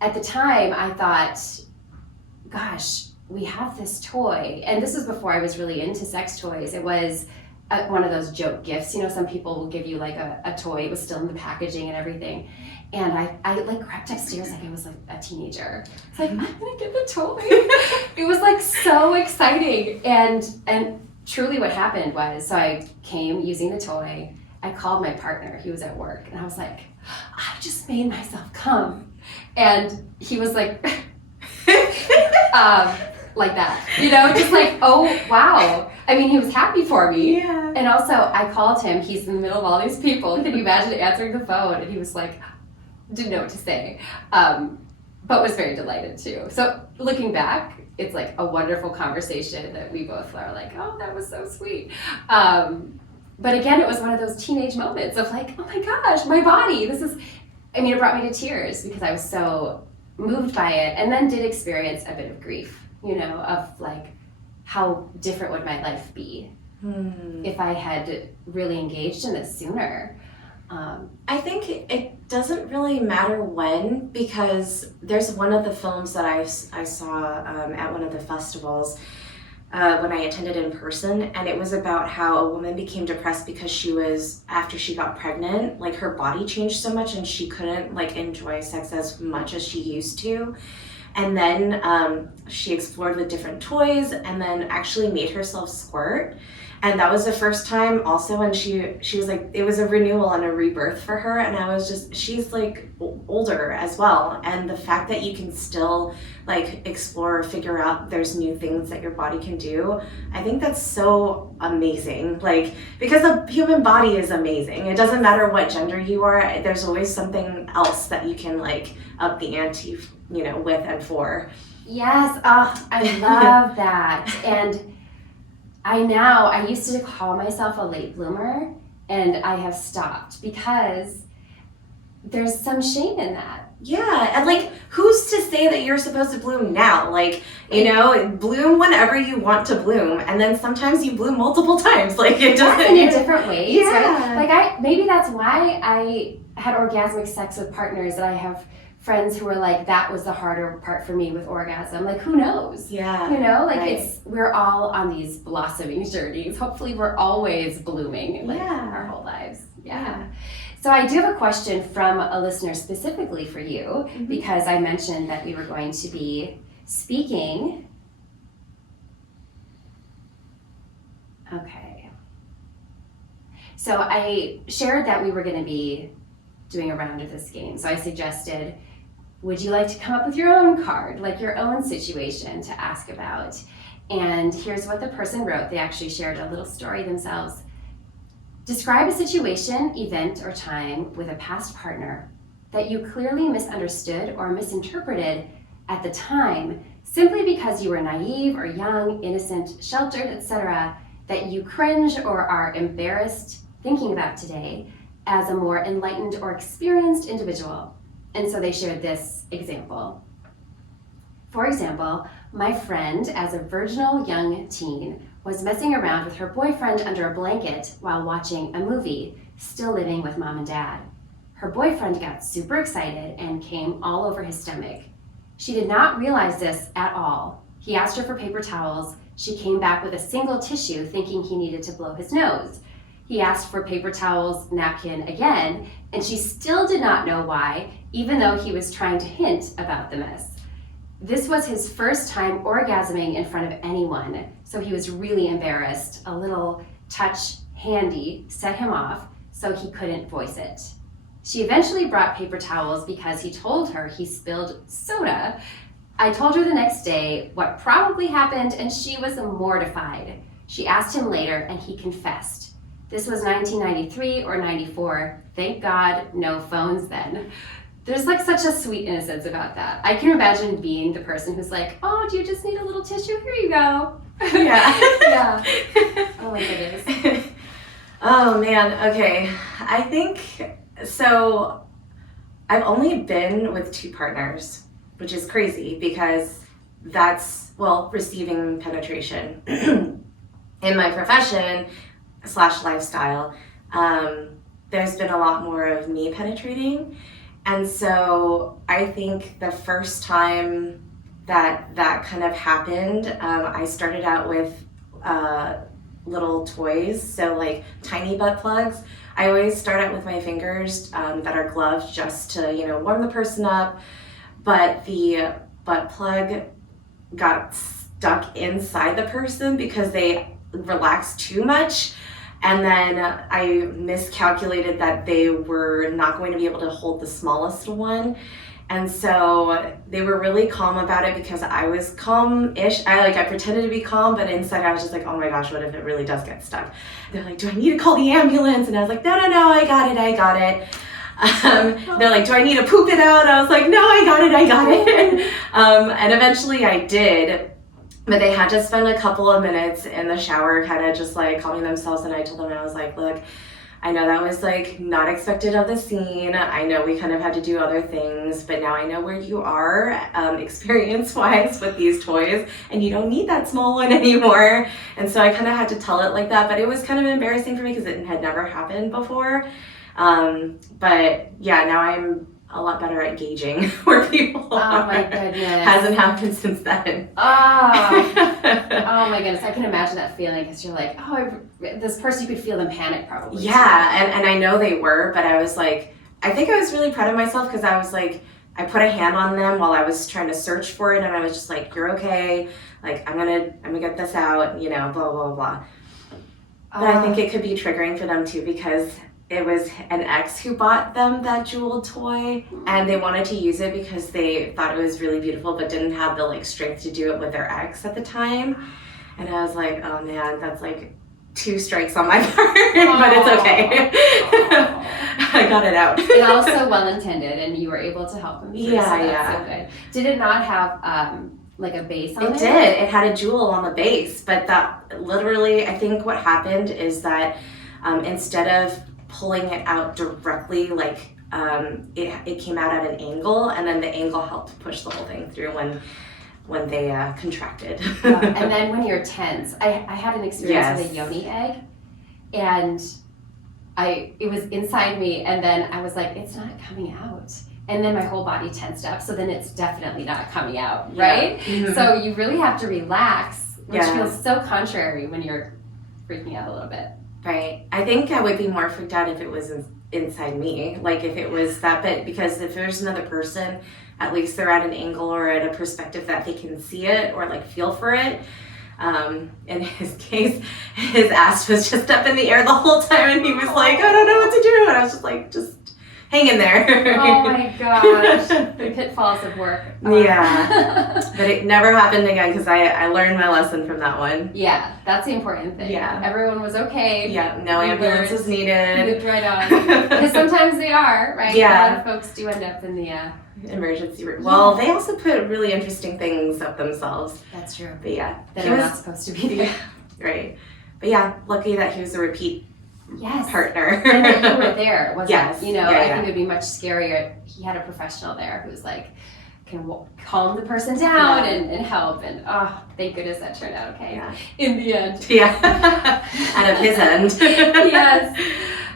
at the time I thought, gosh, we have this toy. And this was before I was really into sex toys. It was one of those joke gifts. Some people will give you like a toy. It was still in the packaging and everything. And I like crept upstairs like I was like a teenager. It's like, I'm gonna get the toy. It was like so exciting. And truly what happened was, so I came using the toy. I called my partner, he was at work, and I was like, I just made myself come. And he was like, like that, just like, oh, wow. I mean, he was happy for me. Yeah. And also I called him, he's in the middle of all these people. Can you imagine answering the phone? And he was like, didn't know what to say, but was very delighted too. So looking back, it's like a wonderful conversation that we both are like, oh, that was so sweet. But again, it was one of those teenage moments of like, oh my gosh, my body, it brought me to tears because I was so moved by it, and then did experience a bit of grief, of like, how different would my life be if I had really engaged in this sooner. I think it doesn't really matter when, because there's one of the films that I saw at one of the festivals when I attended in person, and it was about how a woman became depressed because after she got pregnant, like her body changed so much and she couldn't like enjoy sex as much as she used to. And then she explored with different toys and then actually made herself squirt. And that was the first time also, and she was like, it was a renewal and a rebirth for her. And I was just, she's like older as well. And the fact that you can still like explore or figure out there's new things that your body can do, I think that's so amazing. Like, because the human body is amazing. It doesn't matter what gender you are, there's always something else that you can like up the ante, you know, with and for. Yes, oh, I love that. And I used to call myself a late bloomer, and I have stopped because there's some shame in that. Yeah, and like, who's to say that you're supposed to bloom now? Like, you know, bloom whenever you want to bloom, and then sometimes you bloom multiple times. Like, it doesn't. And in different ways, yeah. right? Like, maybe that's why I had orgasmic sex with partners that I have friends who were like, that was the harder part for me with orgasm. Like, who knows? Yeah. You know, like right. we're all on these blossoming journeys. Hopefully we're always blooming like Yeah. our whole lives. Yeah. So I do have a question from a listener specifically for you, because I mentioned that we were going to be speaking. Okay. So I shared that we were going to be doing a round of this game. So I suggested, would you like to come up with your own card, like your own situation to ask about? And here's what the person wrote. They actually shared a little story themselves. Describe a situation, event, or time with a past partner that you clearly misunderstood or misinterpreted at the time simply because you were naive or young, innocent, sheltered, etc., that you cringe or are embarrassed thinking about today as a more enlightened or experienced individual. And so they shared this example. For example, my friend, as a virginal young teen, was messing around with her boyfriend under a blanket while watching a movie, still living with mom and dad. Her boyfriend got super excited and came all over his stomach. She did not realize this at all. He asked her for paper towels. She came back with a single tissue, thinking he needed to blow his nose. He asked for paper towels, napkin again, and she still did not know why, even though he was trying to hint about the mess. This was his first time orgasming in front of anyone, so he was really embarrassed. A little touch handy set him off, so he couldn't voice it. She eventually brought paper towels because he told her he spilled soda. I told her the next day what probably happened, and she was mortified. She asked him later, and he confessed. This was 1993 or 94. Thank God, no phones then. There's like such a sweet innocence about that. I can imagine being the person who's like, oh, do you just need a little tissue? Here you go. Yeah. Yeah. Oh my goodness. Oh man, okay. I think, so I've only been with 2 partners, which is crazy because that's, well, receiving penetration. In my profession / lifestyle, there's been a lot more of me penetrating. And so I think the first time that kind of happened, I started out with little toys, so like tiny butt plugs. I always start out with my fingers that are gloved just to, you know, warm the person up. But the butt plug got stuck inside the person because they relaxed too much. And then I miscalculated that they were not going to be able to hold the smallest one. And so they were really calm about it because I was calm-ish. I pretended to be calm, but inside I was just like, oh my gosh, what if it really does get stuck? They're like, do I need to call the ambulance? And I was like, no, I got it. They're like, do I need to poop it out? I was like, no, I got it. And eventually I did. But they had to spend a couple of minutes in the shower kind of just like calming themselves, and I told them, I was like, look, I know that was like not expected of the scene. I know we kind of had to do other things, but now I know where you are experience-wise with these toys, and you don't need that small one anymore. And so I kind of had to tell it like that, but it was kind of embarrassing for me because it had never happened before. But yeah, now I'm a lot better at gauging where people are. Oh my goodness. Hasn't happened since then. Oh my goodness. I can imagine that feeling because you're like, this person, you could feel them panic probably. Yeah, and I know they were, but I was like, I think I was really proud of myself because I was like, I put a hand on them while I was trying to search for it, and I was just like, you're okay. Like, I'm gonna get this out, you know, blah, blah, blah. But I think it could be triggering for them too because it was an ex who bought them that jeweled toy, and they wanted to use it because they thought it was really beautiful but didn't have the like strength to do it with their ex at the time. And I was like, oh man, that's like 2 strikes on my part, but it's okay. I got it out. And also well intended, and you were able to help them through, so that's so good. Did it not have like a base on it? It did. It had a jewel on the base, but that literally, I think what happened is that instead of pulling it out directly, like it came out at an angle, and then the angle helped push the whole thing through when they contracted. And then when you're tense, I had an experience with a yoni egg, and it was inside me, and then I was like, it's not coming out. And then my whole body tensed up, so then it's definitely not coming out, right? Yeah. Mm-hmm. So you really have to relax, which feels so contrary when you're freaking out a little bit. Right. I think I would be more freaked out if it was inside me, like if it was that bit, because if there's another person, at least they're at an angle or at a perspective that they can see it or like feel for it. In his case, his ass was just up in the air the whole time, and he was like, I don't know what to do. And I was just like, just hang in there. Oh my gosh, the pitfalls of work. Yeah, but it never happened again because I learned my lesson from that one. Yeah, that's the important thing. Yeah. Everyone was okay. Yeah, no ambulance was needed. Moved right on. Because sometimes they are, right? Yeah. A lot of folks do end up in the emergency room. Well, they also put really interesting things up themselves. That's true. But yeah, That are not supposed to be there. Yeah, right. But yeah, lucky that he was a repeat partner. And that you were there, wasn't Yes. it? You know, Yeah, I yeah. think it would be much scarier. He had a professional there who's like, can calm the person down and help. And thank goodness that turned out okay. Yeah. In the end. Yeah. Out of his end. Yes.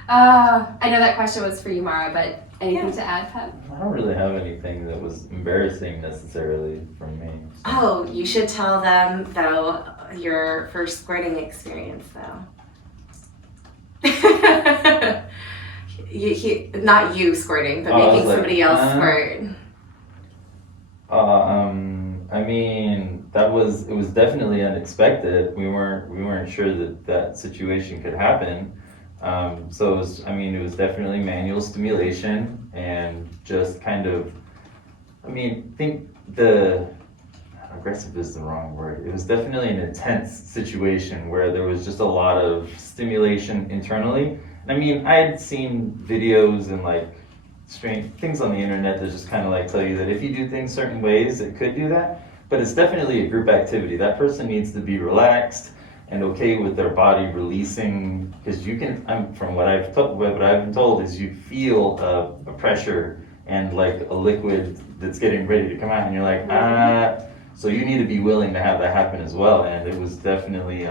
I know that question was for you, Mara, but anything to add, Pat? I don't really have anything that was embarrassing necessarily from me. So. Oh, you should tell them though your first squirting experience though. Not you squirting, but making somebody else squirt. I mean, it was definitely unexpected. We weren't sure that situation could happen. So it was definitely manual stimulation and just kind of, aggressive is the wrong word. It was definitely an intense situation where there was just a lot of stimulation internally. I mean, I had seen videos and like strange things on the internet that just kind of like tell you that if you do things certain ways, it could do that. But it's definitely a group activity. That person needs to be relaxed and okay with their body releasing, because you can, from what I've been told is you feel a pressure and like a liquid that's getting ready to come out, and you're like, so you need to be willing to have that happen as well. And it was definitely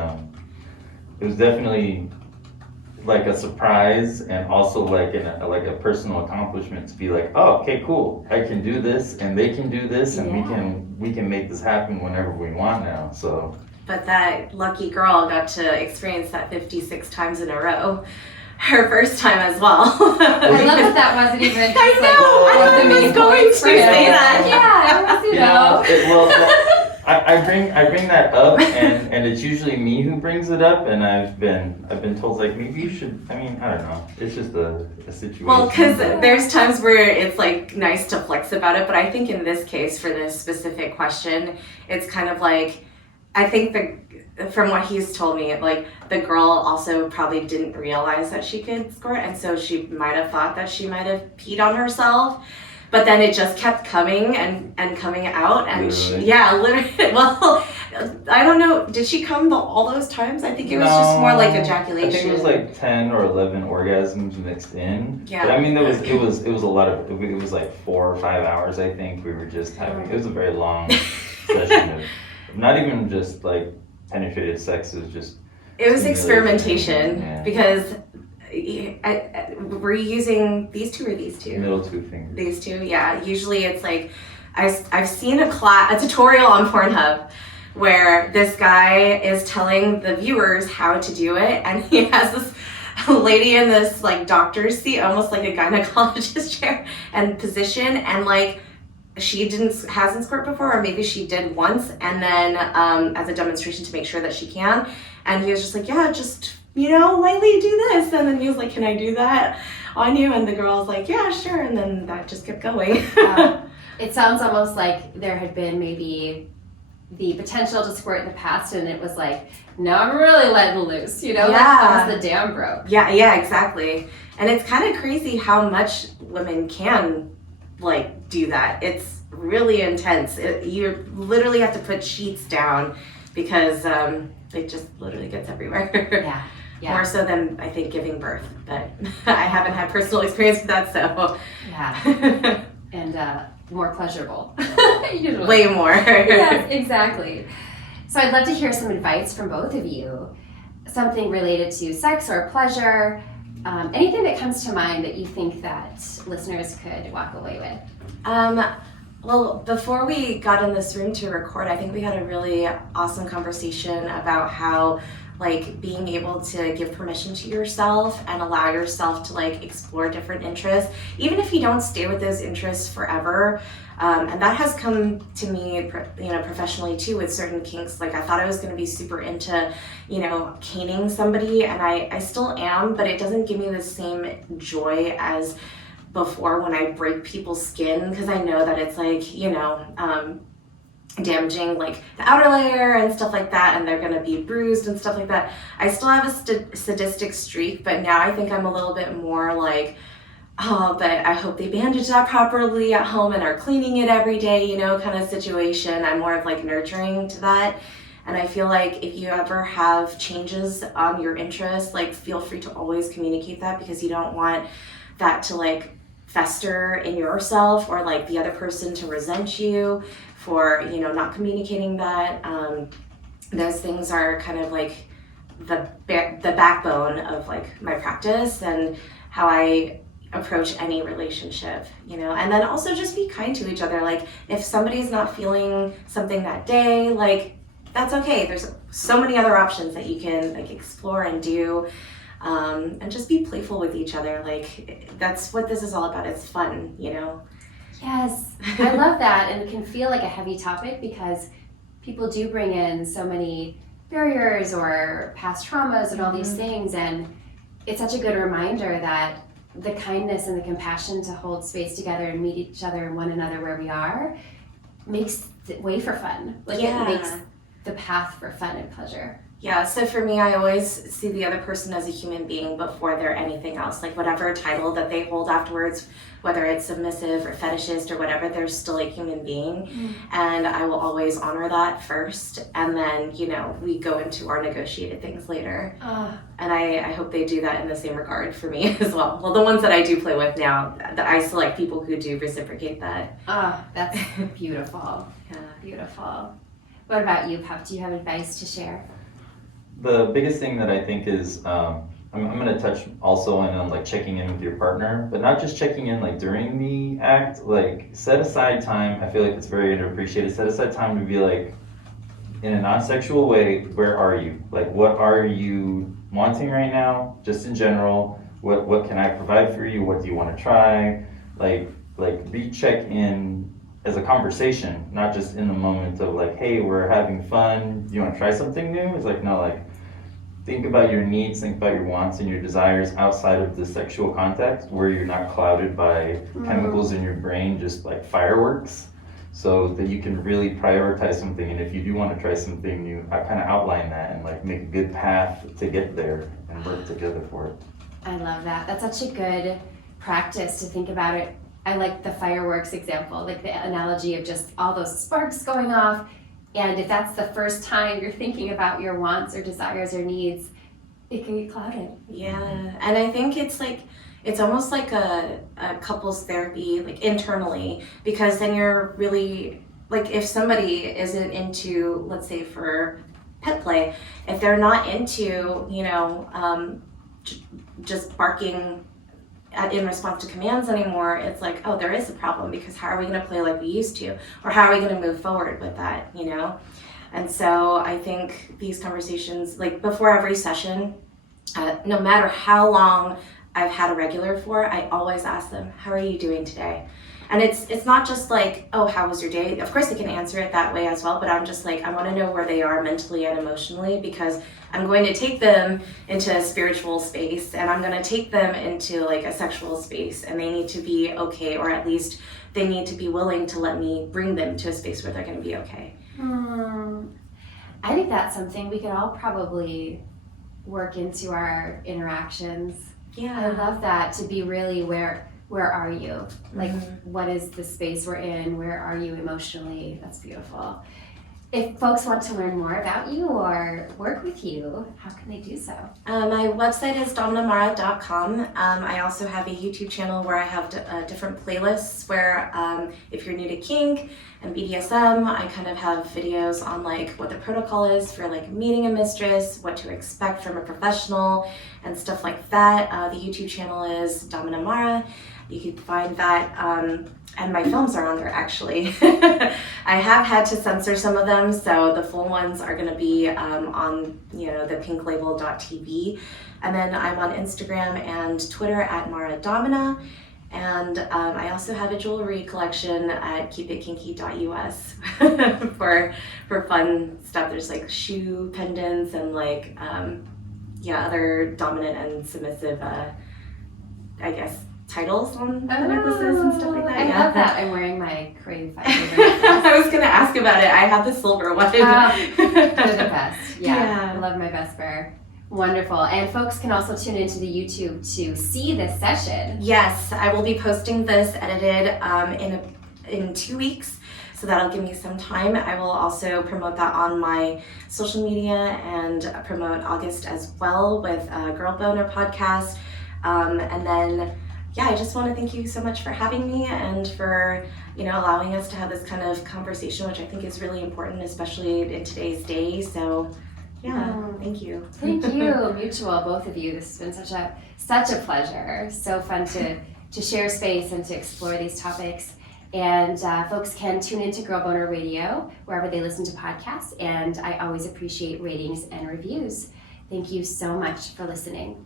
like a surprise, and also like a personal accomplishment to be like, oh, okay, cool, I can do this, and they can do this, and we can make this happen whenever we want now. So. But that lucky girl got to experience that 56 times in a row. Her first time as well. I love that wasn't even. I know. I was going to say that. I bring that up, and it's usually me who brings it up, and I've been told like maybe you should. I don't know. It's just a situation. Well, because there's times where it's like nice to flex about it, but I think in this case, for this specific question, it's kind of like, I think from what he's told me, like the girl also probably didn't realize that she could squirt, and so she might have thought that she might have peed on herself. But then it just kept coming and coming out, and literally. Literally. Well, I don't know. Did she come all those times? I think it was just more like ejaculation. I think it was like 10 or 11 orgasms mixed in. Yeah. But it was a lot of. It was like 4 or 5 hours. I think we were just having. It was a very long session of not even just like penetrative sex. It was just. It was experimentation Yeah. because were you using these two or these two? Middle two fingers. These two, yeah. Usually it's like, I've seen a tutorial on Pornhub where this guy is telling the viewers how to do it, and he has this lady in this like doctor's seat, almost like a gynecologist chair and position, and like she hasn't squirt before, or maybe she did once, and then as a demonstration to make sure that she can, and he was just like, yeah, just lightly do this, and then he was like, can I do that on you? And the girl was like, yeah, sure, and then that just kept going. It sounds almost like there had been maybe the potential to squirt in the past, and it was like, now I'm really letting loose, Yeah. like once the dam broke. Yeah, exactly. And it's kind of crazy how much women can like do that. It's really intense. You literally have to put sheets down because it just literally gets everywhere. Yeah. More so than I think giving birth, but I haven't had personal experience with that, so Yeah. And more pleasurable. Usually. way more. Yes, exactly. So I'd love to hear some advice from both of you. Something related to sex or pleasure. Anything that comes to mind that you think that listeners could walk away with? Well, before we got in this room to record, I think we had a really awesome conversation about how like being able to give permission to yourself and allow yourself to like explore different interests, even if you don't stay with those interests forever. And that has come to me, professionally too, with certain kinks. Like I thought I was going to be super into, caning somebody, and I still am, but it doesn't give me the same joy as before when I break people's skin, because I know that it's like, damaging like the outer layer and stuff like that, and they're going to be bruised and stuff like that. I still have a sadistic streak, but now I think I'm a little bit more like, oh, but I hope they bandage that properly at home and are cleaning it every day, kind of situation. I'm more of like nurturing to that. And I feel like if you ever have changes on your interests, like feel free to always communicate that, because you don't want that to like fester in yourself, or like the other person to resent you for not communicating that. Those things are kind of like the backbone of like my practice and how I approach any relationship, and then also just be kind to each other. Like if somebody's not feeling something that day, like that's okay. There's so many other options that you can like explore and do. And just be playful with each other. Like that's what this is all about. It's fun, Yes, I love that, and it can feel like a heavy topic because people do bring in so many barriers or past traumas and all these things, and it's such a good reminder that the kindness and the compassion to hold space together and meet each other and one another where we are makes the way for fun. Like it makes the path for fun and pleasure. Yeah, so for me, I always see the other person as a human being before they're anything else. Like whatever title that they hold afterwards, whether it's submissive or fetishist or whatever, they're still a human being. And I will always honor that first. And then, we go into our negotiated things later. And I hope they do that in the same regard for me as well. Well, the ones that I do play with now, I select people who do reciprocate that. That's beautiful. Yeah. Beautiful. What about you, Pup? Do you have advice to share? The biggest thing that I think is, I'm going to touch also on like checking in with your partner, but not just checking in like during the act. Like set aside time. I feel like it's very underappreciated. Set aside time to be like, in a non-sexual way, where are you? Like what are you wanting right now? Just in general, what can I provide for you? What do you want to try? Like recheck in as a conversation, not just in the moment of like, hey, we're having fun. Do you want to try something new? It's like, no, like think about your needs, think about your wants and your desires outside of the sexual context, where you're not clouded by chemicals in your brain, just like fireworks, so that you can really prioritize something. And if you do want to try something new, I kind of outline that and like make a good path to get there and work together for it. I love that. That's such a good practice to think about it. I like the fireworks example, like the analogy of just all those sparks going off. And if that's the first time you're thinking about your wants or desires or needs, it can get clouded. Yeah, and I think it's almost like a couples therapy, like internally, because then you're really, like if somebody isn't into, let's say for pet play, if they're not into, just barking in response to commands anymore, it's like, oh, there is a problem, because how are we going to play like we used to? Or how are we going to move forward with that, you know? And so I think these conversations, like before every session, no matter how long I've had a regular for, I always ask them, how are you doing today? And it's not just like, oh, how was your day? Of course they can answer it that way as well, but I'm just like, I want to know where they are mentally and emotionally, because I'm going to take them into a spiritual space, and I'm going to take them into like a sexual space, and they need to be okay, or at least they need to be willing to let me bring them to a space where they're going to be okay. I think that's something we could all probably work into our interactions. Yeah. I love that, to be really where are you? Like, what is the space we're in? Where are you emotionally? That's beautiful. If folks want to learn more about you or work with you, how can they do so? My website is dominamara.com. I also have a YouTube channel where I have different playlists where if you're new to kink and BDSM, I kind of have videos on like what the protocol is for like meeting a mistress, what to expect from a professional, and stuff like that. The YouTube channel is Dominamara. You can find that, and my films are on there actually. I have had to censor some of them, so the full ones are gonna be on the pinklabel.tv. And then I'm on Instagram and Twitter at Mara Domina. And I also have a jewelry collection at keepitkinky.us for fun stuff. There's like shoe pendants and like, other dominant and submissive, I guess, titles on the necklaces and stuff like that. I love that. I'm wearing my Crave 5 necklace. I was gonna ask about it. I have the silver one. They're the best. Yeah. I love my Vesper. Wonderful. And folks can also tune into the YouTube to see this session. Yes, I will be posting this edited in 2 weeks. So that'll give me some time. I will also promote that on my social media and promote August as well with a GirlBoner podcast. And then, I just want to thank you so much for having me and for, allowing us to have this kind of conversation, which I think is really important, especially in today's day. So, thank you. Thank you, mutual, both of you. This has been such a pleasure. So fun to share space and to explore these topics. And folks can tune into GirlBoner Radio wherever they listen to podcasts. And I always appreciate ratings and reviews. Thank you so much for listening.